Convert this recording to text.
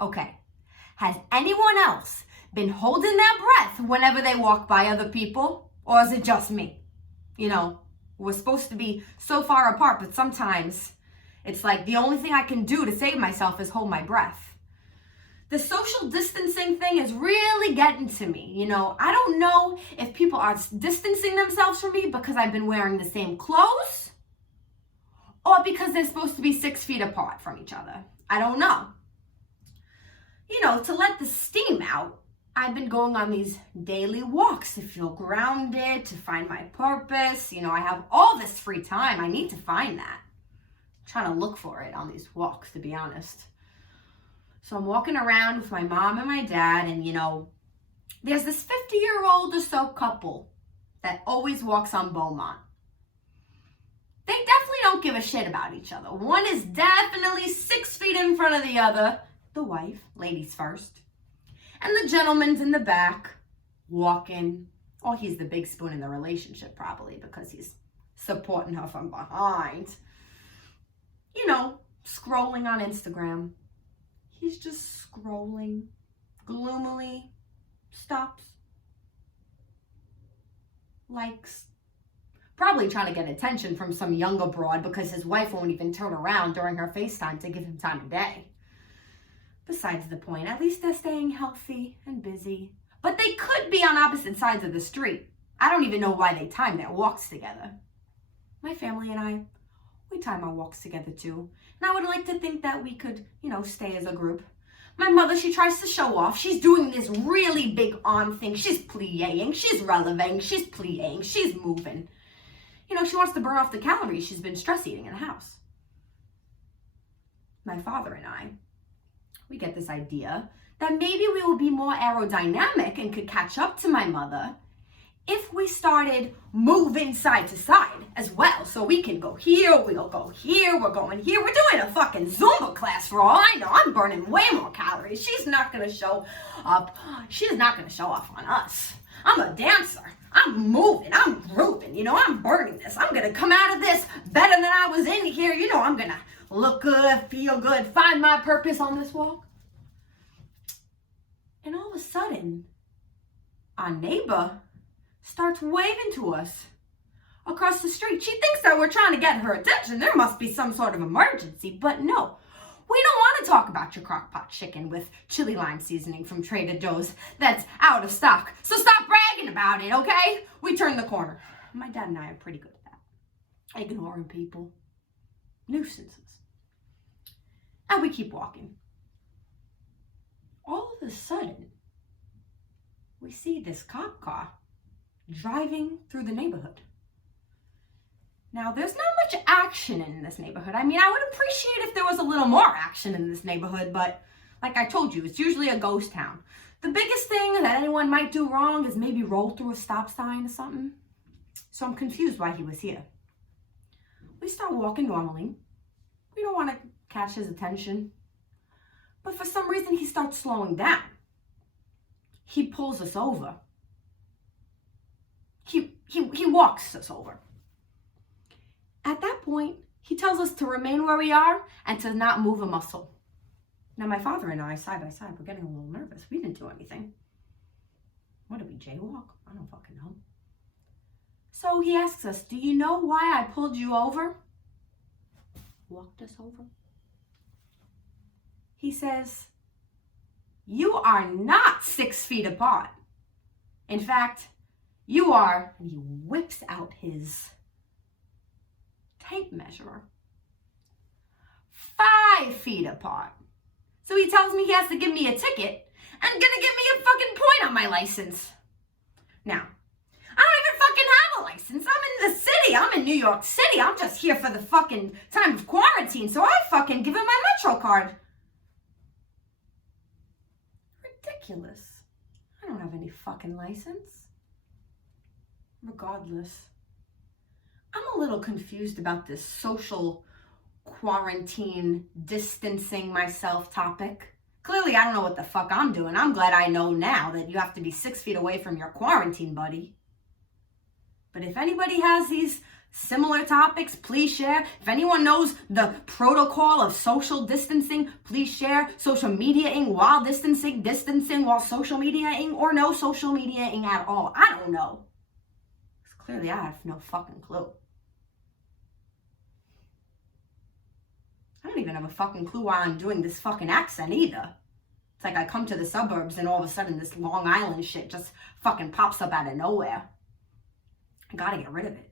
Okay, has anyone else been holding their breath whenever they walk by other people? Or is it just me? You know, we're supposed to be so far apart, but sometimes it's like the only thing I can do to save myself is hold my breath. The social distancing thing is really getting to me. You know, I don't know if people are distancing themselves from me because I've been wearing the same clothes or because they're supposed to be 6 feet apart from each other. I don't know. You know, to let the steam out, I've been going on these daily walks to feel grounded, to find my purpose. You know, I have all this free time. I need to find that. I'm trying to look for it on these walks, to be honest. So I'm walking around with my mom and my dad, and you know, there's this 50-year-old or so couple that always walks on Beaumont. They definitely don't give a shit about each other. One is definitely 6 feet in front of the other, the wife, ladies first. And the gentleman's in the back, walking. Oh, he's the big spoon in the relationship, probably, because he's supporting her from behind. You know, scrolling on Instagram. He's just scrolling, gloomily, stops, likes. Probably trying to get attention from some younger broad because his wife won't even turn around during her FaceTime to give him time of day. Besides the point, at least they're staying healthy and busy. But they could be on opposite sides of the street. I don't even know why they time their walks together. My family and I, we time our walks together too. And I would like to think that we could, you know, stay as a group. My mother, she tries to show off. She's doing this really big arm thing. She's pliéing, she's releving, she's pliéing, she's moving. You know, she wants to burn off the calories she's been stress eating in the house. My father and I, we get this idea that maybe we will be more aerodynamic and could catch up to my mother if we started moving side to side as well. So we can go here, we'll go here, we're going here. We're doing a fucking Zumba class for all I know. I'm burning way more calories. She's not gonna show up. She's not gonna show off on us. I'm a dancer. I'm moving, I'm grooving, you know, I'm burning this. I'm gonna come out of this better than I was in here. You know, I'm gonna look good, feel good, find my purpose on this walk. And all of a sudden, our neighbor starts waving to us across the street. She thinks that we're trying to get her attention. There must be some sort of emergency, but no. We don't want to talk about your crock pot chicken with chili lime seasoning from Trader Joe's that's out of stock. So stop bragging about it, okay? We turn the corner. My dad and I are pretty good at that. Ignoring people. Nuisances. And we keep walking. All of a sudden, we see this cop car driving through the neighborhood. Now, there's not much action in this neighborhood. I mean, I would appreciate if there was a little more action in this neighborhood, but like I told you, it's usually a ghost town. The biggest thing that anyone might do wrong is maybe roll through a stop sign or something. So I'm confused why he was here. We start walking normally. We don't want to catch his attention. But for some reason, he starts slowing down. He pulls us over. He walks us over. At that point, he tells us to remain where we are and to not move a muscle. Now, my father and I, side by side, we're getting a little nervous. We didn't do anything. What did we jaywalk? I don't fucking know. So he asks us, do you know why I pulled you over? Walked us over. He says, you are not 6 feet apart. In fact, you are, and he whips out his tape measure, 5 feet apart. So he tells me he has to give me a ticket and gonna give me a fucking point on my license. Now, I don't even fucking have a license. I'm in the city. I'm in New York City. I'm just here for the fucking time of quarantine. So I fucking give him my Metro card. Ridiculous. I don't have any fucking license. Regardless, I'm a little confused about this social quarantine, distancing myself topic. Clearly, I don't know what the fuck I'm doing. I'm glad I know now that you have to be 6 feet away from your quarantine buddy. But if anybody has these similar topics, please share. If anyone knows the protocol of social distancing, please share. Social mediaing while distancing while social mediaing, or no social mediaing at all. I don't know. Clearly, I have no fucking clue. I don't even have a fucking clue why I'm doing this fucking accent either. It's like I come to the suburbs and all of a sudden this Long Island shit just fucking pops up out of nowhere. I gotta get rid of it.